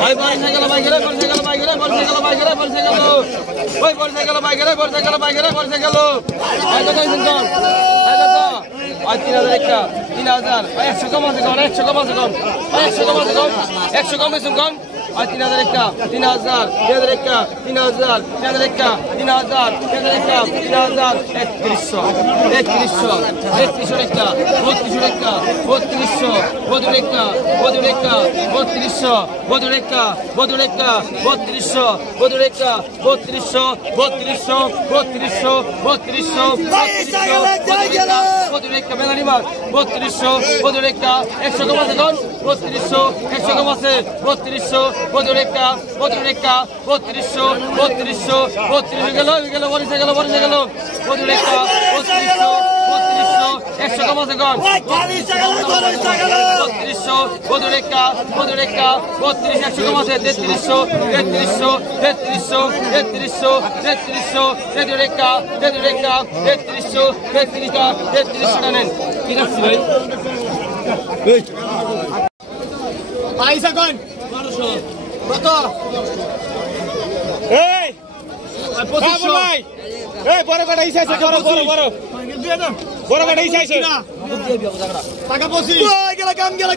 ভাই বলছে গেল বাইকেরে বলছে গেল বাইকেরে বলছে গেল বাইকেরে বলছে গেল ওই বলছে গেল বাইকেরে বলছে গেল বাইকেরে বলছে গেল ভাই কত শুনছ ভাই কত ভাই 3000 একটা 3000 ভাই 100 কম আছে কোন 100 কম আছে কোন ভাই 100 কম আছে কোন 100 কম আছে কোন ভাই 3000 একটা 3000 3000 একটা 3000 3000 একটা 3000 3000 একটা 3000 3100 3100 একটা 3200 একটা 3200 বদুর একটা 3200 বদুর একটা 3200 বদুর একটা 3200 3200 বদুর একটা মেলানি মাছ 3200 বদুর একটা 100 কম আছে কোন 3200 100 কম আছে 3200 বদুর একটা 3200 গেল বরিশে গেল বদুর একটা 3200 100 কম আছে কোন 3200 বদুর একটা 32 100 কম আছে 3300 বদুর একটা 33 নেন কি রাখছি ভাই পয়সা কোন 1200 কত এই 2500 ভাই এই বড় কাটা ইসাইছে বড় বড় কাটা ইসাইছে টাকা 25 ওই গেল কাম গেল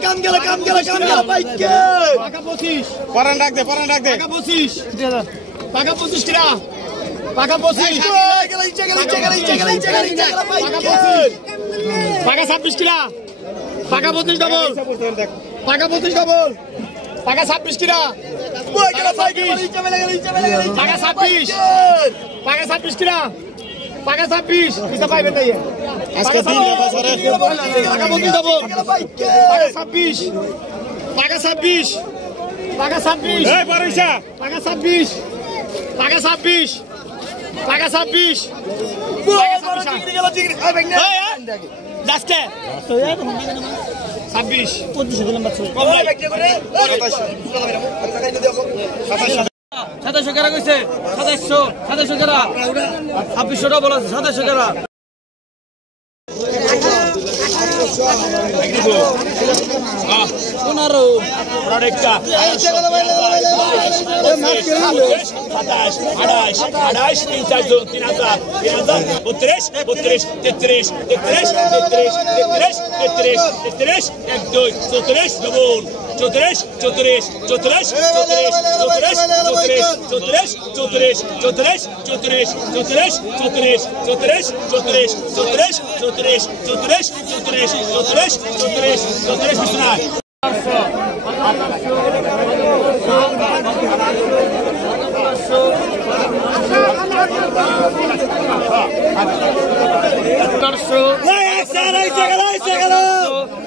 বাইকে টাকা 25 পরান রাখ দে টাকা 25 টাকা 25 টিরা টাকা 25 ওই গেল ইচ্ছা গেল বাইকে টাকা 26 টিরা টাকা 25 ডাবল টাকা 25 ডাবল টাকা 26 টিরা ওই গেল বাইকে টাকা 26 টাকা 26 টিরা টাকা 26 কিসা পাইবে তাই আজকে দিন বাবা সরে টাকা 25 ডাবল টাকা 26 টাকা 26 টাকা 26 এই পরিশা টাকা 26 টাকা 26 টাকা 26 2700 টাকা কইছে 2700 টাকা 2600 টাকা বলা আছে 2700 টাকা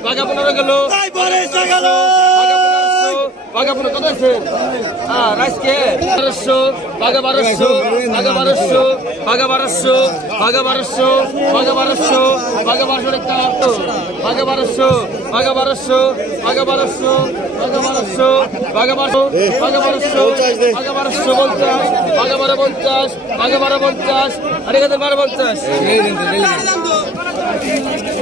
বাঘা 15 গেল বাঘা 15 কত আছে রাইসকে 1200 বাঘা 1200 বাঘা 1200 বাঘা 1200 বাঘা 1200 বাঘা 1200 বাঘা 1200 একটা বাঘা 1200 বাঘা 1200 বাঘা 1200 বাঘা 1200 বাঘা 1200 বাঘা 1200 বাঘা 1250 বাঘা 1250 বাঘা 1250 আরে কত 1250